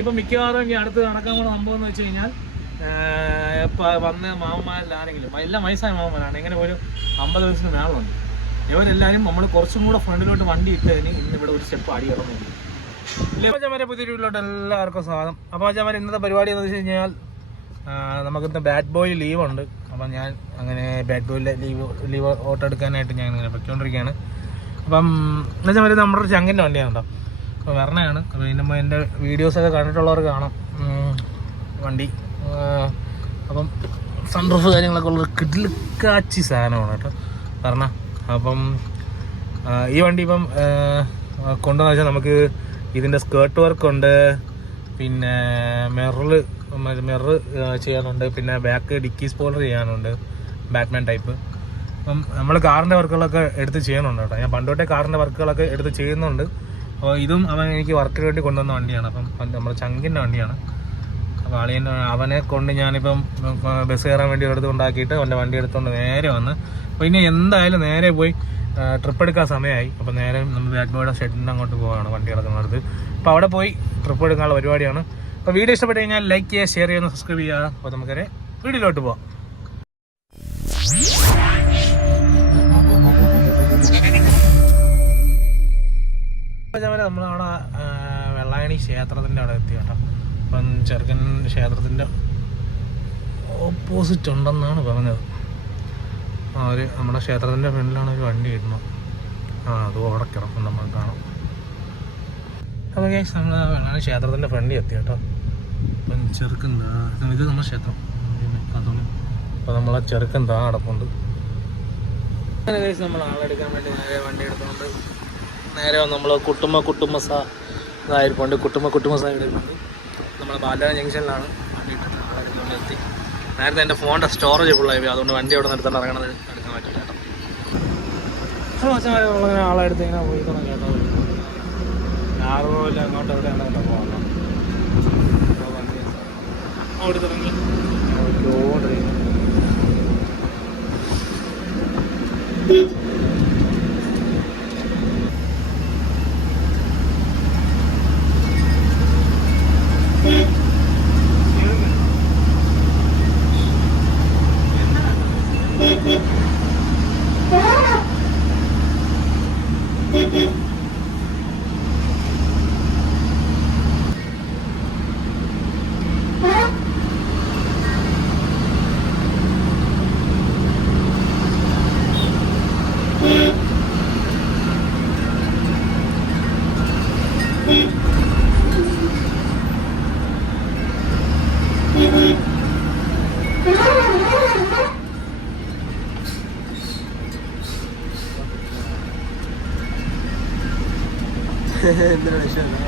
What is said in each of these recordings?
ഇപ്പം മിക്കവാറും ഇനി അടുത്ത് നടക്കാൻ പോകുന്ന സംഭവം എന്ന് വെച്ച് കഴിഞ്ഞാൽ വന്ന മാമന്മാരിലാണെങ്കിലും എല്ലാം വയസ്സായ മാമന്മാരാണ്. എങ്ങനെ ഒരു അമ്പത് വയസ്സിന് മേളുണ്ട് ഇവരെല്ലാവരും നമ്മൾ കുറച്ചും കൂടെ ഫ്രണ്ടിലോട്ട് വണ്ടി ഇട്ടതിന് ഇന്ന് ഇവിടെ ഒരു സ്റ്റെപ്പ് അടി ഇറങ്ങുന്നു അപ്പാച്ചമാരെ പുതിയ വീട്ടിലോട്ട് എല്ലാവർക്കും സ്വാഗതം. അപ്പോൾ അപ്പാച്ചമാരെ ഇന്നത്തെ പരിപാടി എന്ന് വെച്ച് കഴിഞ്ഞാൽ നമുക്കിന്ന് ബാറ്റ് ബോയ് ലീവുണ്ട്. അപ്പം ഞാൻ അങ്ങനെ ബാറ്റ് ബോയിലെ ലീവ് ലീവ് ഓട്ടോ എടുക്കാനായിട്ട് ഞാൻ ഇങ്ങനെ പൊയ്ക്കൊണ്ടിരിക്കുകയാണ്. അപ്പം എന്നുവെച്ചാൽ വെച്ചാൽ നമ്മുടെ ഒരു ചങ്കിന്റെ വണ്ടിയാണ് കേട്ടോ. വരണയാണ്. മുമ്പ് എന്റെ വീഡിയോസൊക്കെ കണ്ടിട്ടുള്ളവർ കാണാം. വണ്ടി. അപ്പം സൺറൂഫ് കാര്യങ്ങളൊക്കെ ഉള്ളൊരു കിടിലക്കാച്ചി സാധനമാണ് കേട്ടോ. പറഞ്ഞ അപ്പം ഈ വണ്ടി ഇപ്പം കൊണ്ടുവന്ന വെച്ചാൽ നമുക്ക് ഇതിന്റെ സ്കേർട്ട് വർക്ക് ഉണ്ട്. പിന്നെ മിറർ മിറർ ചെയ്യാനുണ്ട്. പിന്നെ ബാക്ക് ഡിക്കി സ്പോയിലർ ചെയ്യാനുണ്ട്. ബാറ്റ്മാൻ ടൈപ്പ് അപ്പം നമ്മൾ കാറിന്റെ വർക്കുകളൊക്കെ എടുത്ത് ചെയ്യുന്നുണ്ട് കേട്ടോ. ഞാൻ പണ്ടോട്ടെ കാറിന്റെ വർക്കുകളൊക്കെ എടുത്ത് ചെയ്യുന്നുണ്ട്. അപ്പോൾ ഇതും അവൻ എനിക്ക് വർക്കിന് വേണ്ടി കൊണ്ടുവന്ന വണ്ടിയാണ്. അപ്പം നമ്മുടെ ചങ്കിന്റെ വണ്ടിയാണ്. അപ്പോൾ അളിയൻ അവനെ കൊണ്ട് ഞാനിപ്പം ബസ് കയറാൻ വേണ്ടി എടുത്ത് കൊണ്ടാക്കിയിട്ട് അവന്റെ വണ്ടി എടുത്തുകൊണ്ട് നേരെ വന്ന് അപ്പോൾ ഇനി എന്തായാലും നേരെ പോയി ട്രിപ്പ് എടുക്കാൻ സമയമായി അപ്പോൾ നേരെ നമ്മൾ ബാക്ക് ബോയുടെ ഷെഡിന്റെ അങ്ങോട്ട് പോവാണ് വണ്ടി കിടക്കുന്നിടത്ത് അപ്പോൾ അവിടെ പോയി ട്രിപ്പ് എടുക്കാനുള്ള പരിപാടിയാണ്. അപ്പോൾ വീഡിയോ ഇഷ്ടപ്പെട്ട് കഴിഞ്ഞാൽ ലൈക്ക് ചെയ്യുക ഷെയർ ചെയ്യുക സബ്സ്ക്രൈബ് ചെയ്യുക. അപ്പോൾ നമുക്കൊരു വീഡിയോയിലോട്ട് പോവാം. നമ്മളവിടെ അവിടെ വെള്ളായണി ക്ഷേത്രത്തിന്റെ അവിടെ എത്തി കേട്ടോ. അപ്പം ചെറുക്കൻ ക്ഷേത്രത്തിന്റെ ഓപ്പോസിറ്റ് ഉണ്ടെന്നാണ് പറഞ്ഞത്. ഒരു നമ്മുടെ ക്ഷേത്രത്തിന്റെ ഫ്രണ്ടിലാണ് ഒരു വണ്ടി ഇടുന്നത് ആ അത് ഓടക്കണം നമ്മൾ കാണാം. അപ്പോൾ ഗൈസ് നമ്മൾ വെള്ളായണി ക്ഷേത്രത്തിന്റെ ഫ്രണ്ടിൽ എത്തി കേട്ടോ. അപ്പം ചെറുക്കൻ ഇത് നമ്മുടെ ക്ഷേത്രം. കത്തോളി അപ്പോൾ നമ്മളെ ചെറുക്കൻ താ അടപ്പുണ്ട് അങ്ങനെ കഴിച്ച് നമ്മൾ ആളെടുക്കാൻ വേണ്ടി നേരെ വണ്ടി എടുത്തുകൊണ്ട് നേരെ നമ്മൾ കുട്ടുമ്മ കുട്ടുമ്മസ ഇതായിരിപ്പുണ്ട് കുട്ടുമ്മ കുട്ടുമ്മസ എടുക്കുന്നുണ്ട് നമ്മൾ ബാലന ജംഗ്ഷനിലാണ്. എത്തി നേരത്തെ എന്റെ ഫോണിന്റെ സ്റ്റോറേജ് ഫുള്ളായി പോയി അതുകൊണ്ട് വണ്ടി അവിടെ നിർത്താൻ ഇറങ്ങണത് എടുക്കാൻ പറ്റില്ല കേട്ടോ. ആളെടുത്ത് ഇങ്ങനെ പോയിക്കണം കേട്ടോ ആറുപോലെ അങ്ങോട്ട് എവിടെയാണ് കേട്ടോ പോകാം അവിടെ തുടങ്ങി ചെയ്യുന്നു പിള്ളേരൊന്നും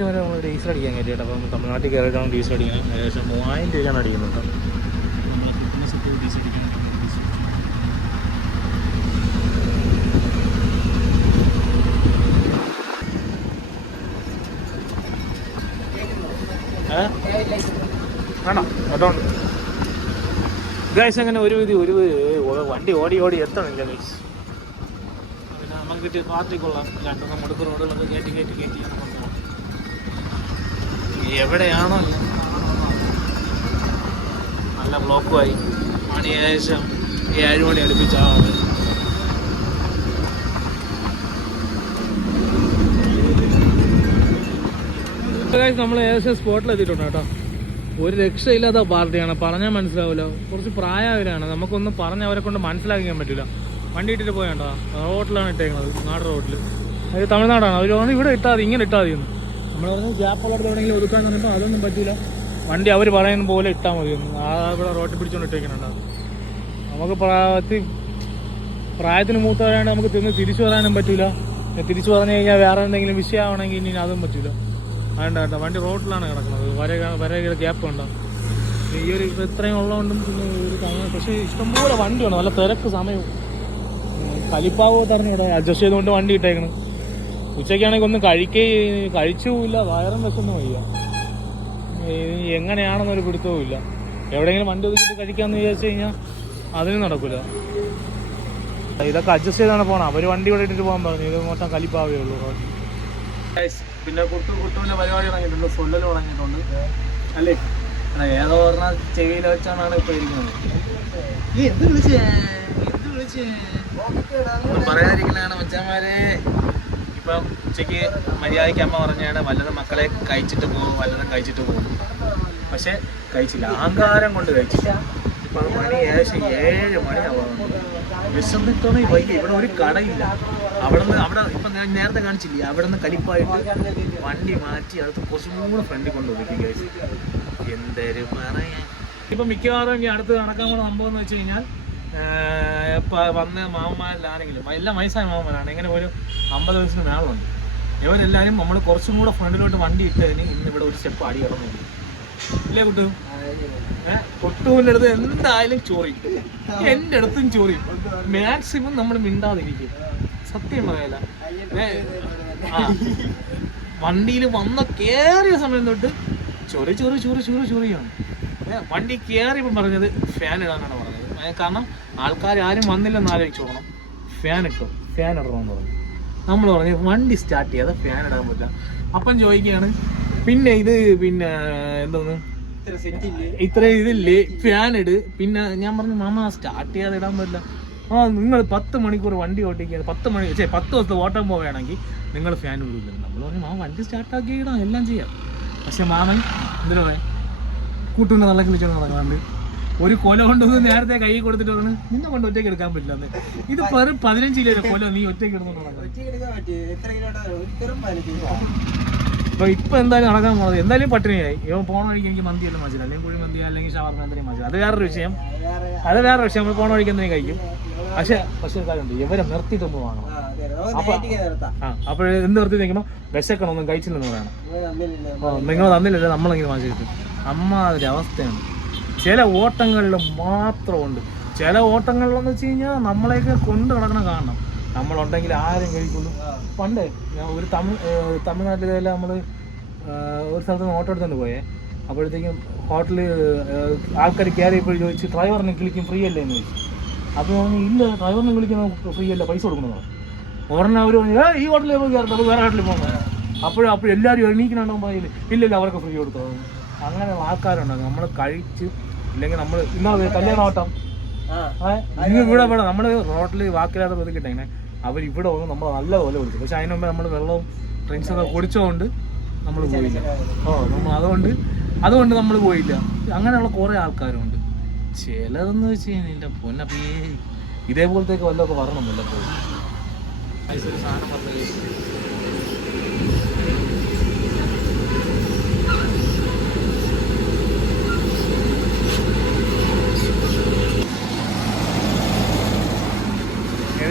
വരെ നമ്മൾ ഡീസൽ അടിക്കാൻ കയറ്റിയിട്ട് അപ്പം തമിഴ്നാട്ടിൽ കയറിയിട്ടാണ് ഡീസൽ അടിക്കുന്നത്. ഏകദേശം മൂവായിരം രൂപയാണ് അടിക്കുന്നത് ഗൈസ് അങ്ങനെ ഒരു വിധി ഒരു വണ്ടി ഓടി ഓടി എത്തണില്ല ഗൈസ് പിന്നെ നമുക്ക് കിട്ടിയ പാർട്ടിക്കുള്ള രണ്ടെണ്ണം മുടുക്ക് റോഡുകളൊക്കെ കയറ്റി കയറ്റി കയറ്റി എവിടെയാണോ? നല്ല ബ്ലോക്കുമായി. മണി ഏകദേശം ഏഴ് മണി അടുപ്പിച്ചാണ്. നമ്മൾ ഏകദേശം സ്പോട്ടിൽ എത്തിയിട്ടുണ്ട് കേട്ടോ. ഒരു രക്ഷയില്ലാത്ത പാർട്ടിയാണ്. പറഞ്ഞാൽ മനസ്സിലാവില്ല കുറച്ച് പ്രായമായവരാണ്. നമുക്കൊന്നും പറഞ്ഞ് അവരെ കൊണ്ട് മനസ്സിലാക്കാൻ പറ്റില്ല വണ്ടി ഇട്ടിട്ട് പോയാണ്ടോ റോട്ടിലാണ് ഇട്ടേക്കുന്നത് നാട് റോട്ടിൽ അത് തമിഴ്നാടാണ്. അവർ ഇവിടെ ഇട്ടാതി ഇങ്ങനെ ഇട്ടാതിന്ന് നമ്മൾ പറഞ്ഞു ഗ്യാപ്പുള്ളടത്ത് എവിടെയെങ്കിലും ഒതുക്കാൻ പറഞ്ഞപ്പോൾ അതൊന്നും പറ്റില്ല വണ്ടി അവർ പറയുന്ന പോലെ ഇട്ടാൽ മതി. ആ ഇവിടെ റോട്ടിൽ പിടിച്ചുകൊണ്ട് ഇട്ടേക്കുന്നുണ്ട് നമുക്ക് പ്രായത്തിൽ പ്രായത്തിന് മൂത്തവരാണ് നമുക്ക് തിന്ന് തിരിച്ചു പറയാനും പറ്റില്ല തിരിച്ചു പറഞ്ഞു കഴിഞ്ഞാൽ വേറെ എന്തെങ്കിലും വിഷയമാണെങ്കിൽ ഇനി അതും പറ്റില്ല വേണ്ട വേണ്ട വണ്ടി റോട്ടിലാണ് കിടക്കുന്നത്. വര വര ഗ്യാപ്പ് ഉണ്ടോ? ഈ ഒരു ഇത്രയും ഉള്ളതുകൊണ്ടും പിന്നെ ഒരു സമയം പക്ഷേ ഇഷ്ടംപോലെ വണ്ടിയാണ് നല്ല തിരക്ക് സമയവും കലിപ്പാവോ തറഞ്ഞു ഇവിടെ അഡ്ജസ്റ്റ് ചെയ്തുകൊണ്ട് വണ്ടി ഇട്ടേക്കണം. ഉച്ചയ്ക്കാണെങ്കിൽ ഒന്നും കഴിക്കേ കഴിച്ചുമില്ല വയറും വിശന്നു വയ്യ എങ്ങനെയാണെന്നൊരു പിടുത്തവും ഇല്ല എവിടെയെങ്കിലും വണ്ടി ഒതുക്കിട്ട് കഴിക്കാമെന്ന് വിചാരിച്ചു കഴിഞ്ഞാൽ അതിനും നടക്കില്ല ഇതൊക്കെ അഡ്ജസ്റ്റ് ചെയ്താണ് പോകണം അവർ വണ്ടി ഇവിടെ ഇട്ടിട്ട് പോകാൻ പറഞ്ഞു. ഇത് മൊത്തം കലിപ്പാവേ ഉള്ളൂ. പിന്നെ കുട്ടു കുട്ടുവിന്റെ പരിപാടി തുടങ്ങിയിട്ടുണ്ട്. സൊല്ലൽ തുടങ്ങിയിട്ടുണ്ട്. അല്ലേ? ഏതോ പറഞ്ഞാൽ ചെവിയിൽ വെച്ചാണ് ഇപ്പൊ ഇരിക്കുന്നത്. ഒന്നും പറയാതിരിക്കലാണ് മച്ചാന്മാരെ. ഇപ്പം ഉച്ചയ്ക്ക് മര്യാദയ്ക്ക് അമ്മ പറഞ്ഞാണ് വല്ലതും മക്കളെ കഴിച്ചിട്ട് പോകും വല്ലതും കഴിച്ചിട്ട് പോകും പക്ഷെ കഴിച്ചില്ല അഹങ്കാരം കൊണ്ട് കഴിച്ചില്ല. ഇപ്പൊ മണി ഏകദേശം ഏഴ് മണിയാവാറുണ്ട്. വിശന്നിട്ടോണേ വൈകി ഇവിടെ ഒരു കടയില്ല. അവിടെ നിന്ന് അവിടെ ഇപ്പൊ ഞാൻ നേരത്തെ കാണിച്ചില്ലേ അവിടെ നിന്ന് കലിപ്പായിട്ട് വണ്ടി മാറ്റി അടുത്ത് കുറച്ചും കൂടെ ഫ്രണ്ടിൽ കൊണ്ട് ഒതുക്കി കഴിച്ചു എന്തൊരു പറയാൻ. ഇപ്പൊ മിക്കവാറും ഇനി അടുത്ത് നടക്കാൻ പോകുന്ന സംഭവം എന്ന് വെച്ച് കഴിഞ്ഞാൽ വന്ന മാമന്മാരിലാണെങ്കിലും എല്ലാം വയസ്സായ മാമന്മാരാണ്. എങ്ങനെ ഒരു അമ്പത് വയസ്സിന് മേളുണ്ട് ഇവരെല്ലാരും നമ്മൾ കുറച്ചും കൂടെ ഫ്രണ്ടിലോട്ട് വണ്ടി ഇട്ടതിന് ഇന്ന് ഇവിടെ ഒരു സ്റ്റെപ്പ് അടി കിടന്നു ഇല്ലേ കുട്ടു? കൊട്ടുവിന്റെ അടുത്ത് എന്തായാലും ചോറി. എന്റെ അടുത്തും ചോറി. മാക്സിമം നമ്മൾ മിണ്ടാതിരിക്കും. സത്യം പറയല വണ്ടിയിൽ വന്ന കേറിയ സമയം തൊട്ട് ചൊറി ചൊറി ചൊറി ചൊറി ചൊറിയാണ്. വണ്ടി കയറിയപ്പം പറഞ്ഞത് ഫാൻ ഇടാനാണ് പറഞ്ഞത്. കാരണം ആൾക്കാർ ആരും വന്നില്ലെന്ന് ആലോചിച്ചോണം ഫാൻ ഇട്ടു? ഫാൻ ഇടണമെന്ന് പറഞ്ഞു. നമ്മൾ പറഞ്ഞു വണ്ടി സ്റ്റാർട്ട് ചെയ്യാതെ ഫാൻ ഇടാൻ പറ്റില്ല. അപ്പം ചോദിക്കുകയാണ് പിന്നെ ഇത് പിന്നെ എന്തോന്ന് ഇത്ര ഇതില്ലേ? ഫാൻ ഇട്. പിന്നെ ഞാൻ പറഞ്ഞു മാമ സ്റ്റാർട്ട് ചെയ്യാതെ ഇടാൻ പറ്റില്ല. ആ നിങ്ങൾ പത്ത് മണിക്കൂർ വണ്ടി ഓട്ടിക്കുക. പത്ത് മണി ചേ പത്ത് ദിവസത്തെ ഓട്ടം പോവുകയാണെങ്കിൽ നിങ്ങൾ ഫാൻ വിടുന്നില്ല നമ്മൾ പറഞ്ഞു മാമ വണ്ടി സ്റ്റാർട്ടാക്കി ഇടാം എല്ലാം ചെയ്യാം. പക്ഷെ മാമൻ എന്തിനാ പറയാ? കൂട്ടുന്ന നല്ല കിളിച്ചോണ്ട് നടക്കാണ്ട് ഒരു കൊല കൊണ്ടൊന്ന് നേരത്തെ കൈ കൊടുത്തിട്ട് പറഞ്ഞു നിന്നെ കൊണ്ട് ഒറ്റയ്ക്ക് എടുക്കാൻ പറ്റില്ല ഇത് വെറും പതിനഞ്ച് കിലോ കൊല നീ ഒറ്റയ്ക്ക് ഇപ്പൊ അപ്പൊ ഇപ്പൊ എന്തായാലും നടക്കാൻ പോണത്. എന്തായാലും പട്ടിണിയായി. ഇവൻ പോണ വഴിക്ക് എനിക്ക് മന്തി എല്ലാം മതി. അല്ലെങ്കിൽ കുഴി മന്തി അല്ലെങ്കിൽ ഷവർമ എന്തെങ്കിലും മതി. അത് വേറൊരു വിഷയം. അത് വേറൊരു വിഷയം. നമ്മൾ പോണ വഴിക്ക് എന്തെങ്കിലും കഴിക്കും. പക്ഷെ പക്ഷെ കാര്യമുണ്ട്. ഇവരെ നിർത്തിയിട്ടൊന്ന് വാങ്ങണം. ആ അപ്പോൾ എന്ത് നിർത്തി നിൽക്കുമ്പോൾ വിശക്കണമൊന്നും കഴിച്ചില്ലെന്ന് പറയണം. നിങ്ങൾ തന്നില്ലല്ലോ. നമ്മളെങ്കിലും വാങ്ങിച്ചിട്ട് അമ്മ അതൊരു അവസ്ഥയാണ്. ചില ഓട്ടങ്ങളിൽ മാത്രമുണ്ട്. ചില ഓട്ടങ്ങളിലെന്ന് വെച്ച് കഴിഞ്ഞാൽ നമ്മളെയൊക്കെ കൊണ്ട് നടക്കണം കാണണം. നമ്മളുണ്ടെങ്കിൽ ആരും കഴിക്കുള്ളൂ പണ്ട് ഞാൻ ഒരു തമിഴ് തമിഴ്നാട്ടിലെല്ലാം തമിഴ്നാട്ടിലെ നമ്മൾ ഒരു സ്ഥലത്ത് നിന്ന് ഓട്ടോ എടുത്തുകൊണ്ട് പോയേ. അപ്പോഴത്തേക്കും ഹോട്ടലിൽ ആൾക്കാർ കയറിയപ്പോൾ ചോദിച്ച് ഡ്രൈവറിനെ വിളിക്കും ഫ്രീ അല്ലേ? എന്ന് ചോദിച്ചു. അപ്പോൾ പറഞ്ഞു ഇല്ല ഡ്രൈവറിനെ വിളിക്കുന്ന ഫ്രീ അല്ല പൈസ കൊടുക്കണമെന്ന് ഉടനെ അവർ പറഞ്ഞു "ഏ, ഈ ഹോട്ടലിൽ പോയി കയറട്ടെ വേറെ ഹോട്ടലിൽ പോകണം അപ്പോഴും അപ്പോൾ എല്ലാവരും എണീക്കണമെന്നും പറയില്ല ഇല്ല അവർക്ക് ഫ്രീ കൊടുത്തു. അങ്ങനെയുള്ള ആൾക്കാരുണ്ടാകും നമ്മൾ കഴിച്ച് ഇല്ലെങ്കിൽ നമ്മൾ ഇന്നാ കല്യാണം ഓട്ടം ഇന്ന് ഇവിടെ ഇവിടെ നമ്മൾ റോട്ടിൽ വാക്കില്ലാതെ ഒതുക്കിട്ടെ അവർ ഇവിടെ വന്ന് നമ്മൾ നല്ല പോലെ വിളിച്ചു പക്ഷെ അതിന് മുമ്പ് നമ്മൾ വെള്ളവും ഡ്രിങ്ക്സ് ഒക്കെ കുടിച്ചതുകൊണ്ട് നമ്മൾ പോയില്ല. ഓ നമ്മൾ അതുകൊണ്ട് അതുകൊണ്ട് നമ്മൾ പോയില്ല. അങ്ങനെയുള്ള കുറേ ആൾക്കാരുണ്ട്. ചിലതെന്ന് വെച്ച് കഴിഞ്ഞാൽ പൊന്നപ്പേ ഇതേപോലത്തേക്ക് വല്ലതൊക്കെ വരണം വല്ലപ്പോഴും സാധനം വന്നത്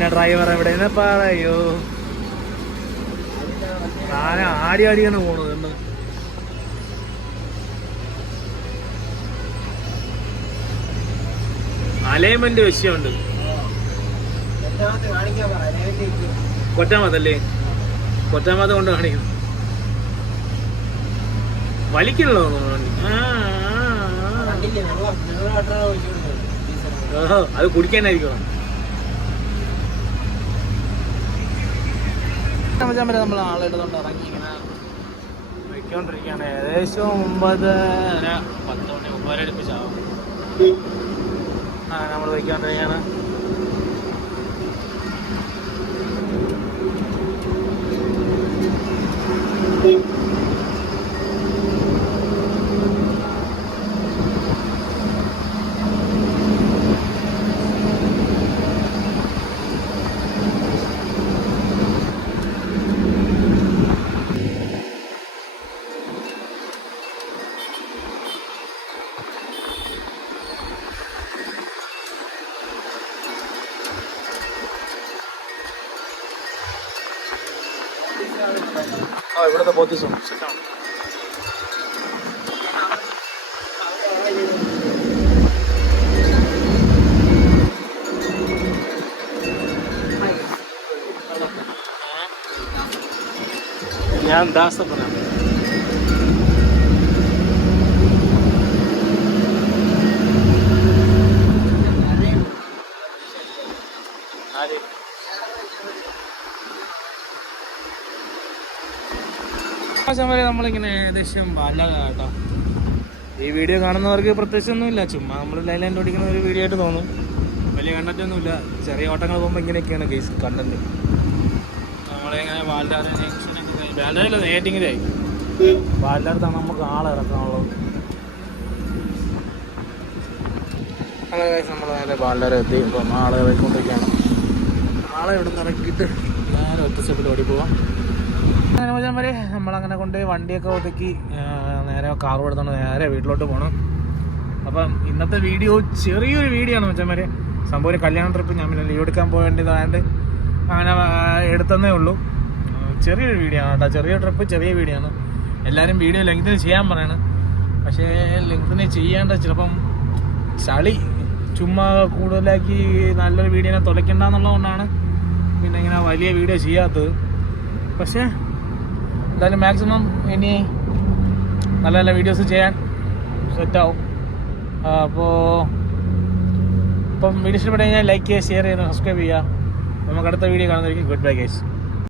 ഇതിന്റെ ഡ്രൈവർ എവിടെ? പറയോ താനെ ആടി ആടിയാണ് പോണത് എന്ന് അലൈൻമെന്റ് വിഷയമുണ്ട്. കൊറ്റാമതല്ലേ? കൊറ്റാമത കൊണ്ട് കാണിക്കുന്നു. വലിക്കണല്ലോ അത് ആ, ആ, വരെ നമ്മൾ ആളെടുത്തോണ്ട് ഇറങ്ങി ഇങ്ങനെ വയ്ക്കൊണ്ടിരിക്കുകയാണ് ഏകദേശം ഒമ്പത് പത്ത് മണി ഒമ്പതര അടുപ്പിച്ചാവും ആ നമ്മൾ I go to the Bodhisattva. Sit down. ध्यान दास ആവശ്യം വരെ നമ്മളിങ്ങനെ ഏകദേശം കേട്ടോ ഈ വീഡിയോ കാണുന്നവർക്ക് പ്രത്യേകിച്ചൊന്നുമില്ല. ചുമ്മാ നമ്മൾ ലൈലാൻഡ് ഓടിക്കുന്ന ഒരു വീഡിയോ ആയിട്ട് തോന്നും. വലിയ കണ്ടന്റൊന്നുമില്ല. ചെറിയ ഓട്ടങ്ങൾ പോകുമ്പോൾ ഇങ്ങനെയൊക്കെയാണ് കേസ് കണ്ടന്റ് നമ്മളിങ്ങനെ വാൽഡാർ നമുക്ക് ആളിറക്കാനുള്ളത് അങ്ങനെ നമ്മൾ നേരെ എത്തി. ഇപ്പം ആളെ ഇറക്കിക്കൊണ്ടിരിക്കുകയാണ് ആളെ ഇവിടെ നിന്ന് ഇറക്കിയിട്ട് നേരെ ഒറ്റ സ്റ്റെപ്പിൽ ഓടി പോവാം അങ്ങനെ മച്ചാൻ വരെ നമ്മളങ്ങനെ കൊണ്ട് വണ്ടിയൊക്കെ ഒതുക്കി നേരെ കാർ എടുത്തോണ്ട് നേരെ വീട്ടിലോട്ട് പോകണം അപ്പം ഇന്നത്തെ വീഡിയോ ചെറിയൊരു വീഡിയോ ആണ് മച്ചാൻ വരെ സംഭവം ഒരു കല്യാണ ട്രിപ്പ് ഞാൻ പിന്നെ ലീവ് എടുക്കാൻ പോകേണ്ടതായത് അങ്ങനെ എടുത്തന്നേ ഉള്ളൂ. ചെറിയൊരു വീഡിയോ ആണ് കേട്ടോ. ചെറിയ ട്രിപ്പ് ചെറിയ വീഡിയോ ആണ്. എല്ലാവരും വീഡിയോ ലെങ്തിന് ചെയ്യാൻ പറയാണ്. പക്ഷേ ലെങ്തിന് ചെയ്യേണ്ട ചിലപ്പം ചളി ചുമ്മാ കൂടുതലാക്കി നല്ലൊരു വീഡിയോനെ തുലയ്ക്കണ്ടെന്നുള്ളതുകൊണ്ടാണ് പിന്നെ ഇങ്ങനെ വലിയ വീഡിയോ ചെയ്യാത്തത്. പക്ഷേ എന്തായാലും മാക്സിമം ഇനി നല്ല നല്ല വീഡിയോസ് ചെയ്യാൻ സെറ്റാവും അപ്പോൾ ഇപ്പം വീഡിയോ ഇഷ്ടപ്പെട്ടു കഴിഞ്ഞാൽ ലൈക്ക് ചെയ്യുക ഷെയർ ചെയ്യുക സബ്സ്ക്രൈബ് ചെയ്യുക. നമുക്ക് അടുത്ത വീഡിയോ കാണുന്നതായിരിക്കും. Goodbye guys